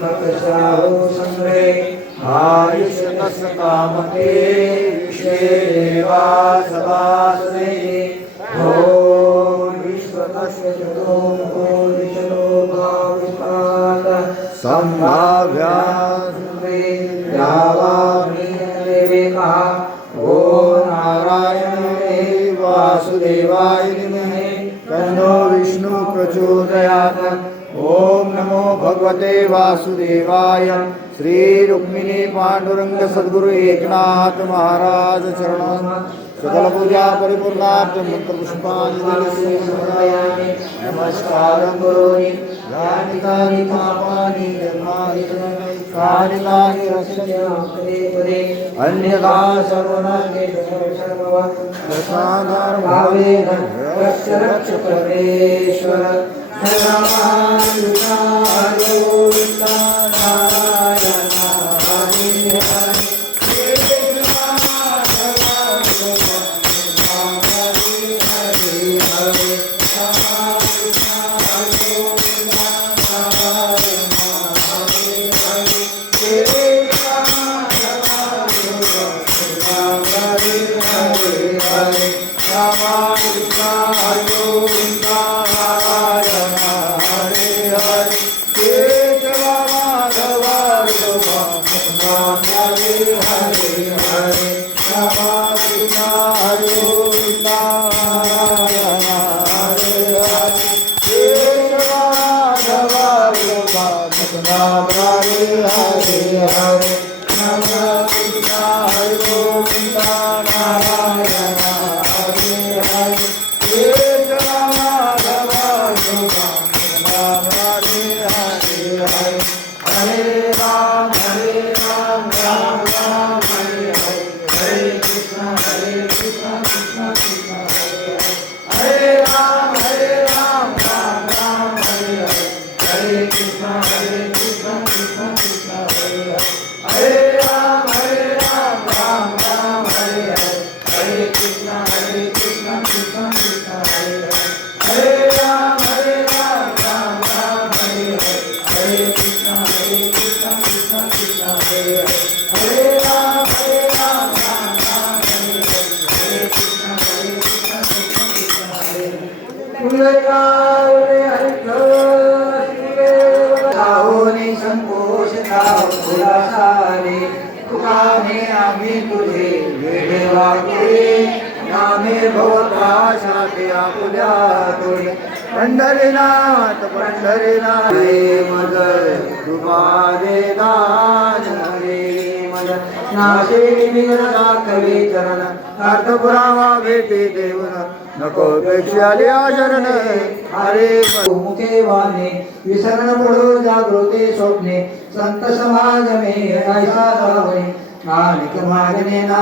भक्षाहो संग्रहे आयुष्यतस्य कामते विश्वेवा सभासने ॐ विश्वतस्य चतुर्मुखो विष्णो भावितात् सम्भाव्यास्ते यावामीनदेवेकः ॐ नारायणाय वासुदेवाय धीमहि तन्नो विष्णु प्रचोदयात् ओम नमो भगवते वासुदेवाय। श्री रुक्मिणी पांडुरंग सद्गुरु एकनाथ महाराज चरणों सकल पूजा परिपूर्णार्थ मंत्र पुष्पांजलि समर्पयामि। नमस्कारं करोमि यानि कानि पापानि जन्मानि कानि रक्षते अन्यथा सर्वनाशेषु प्रसादार भावेन रक्ष परमेश्वर। तुकाने आम्ही तुझे वेडे वागले नामे भवता शाते आपुल्या तोडे पंढरीनाथ पंढरीनाथ मदर कृपा दे दान हरे मदर नाशे निरदा कवी चरण अर्थ पुरावा भेटे देवन नको पेक्षा शरण हरे मुखे वाणे विसरण पडो जागृते स्वप्ने संत समाज में ऐसा रावणे नानक मागणे ना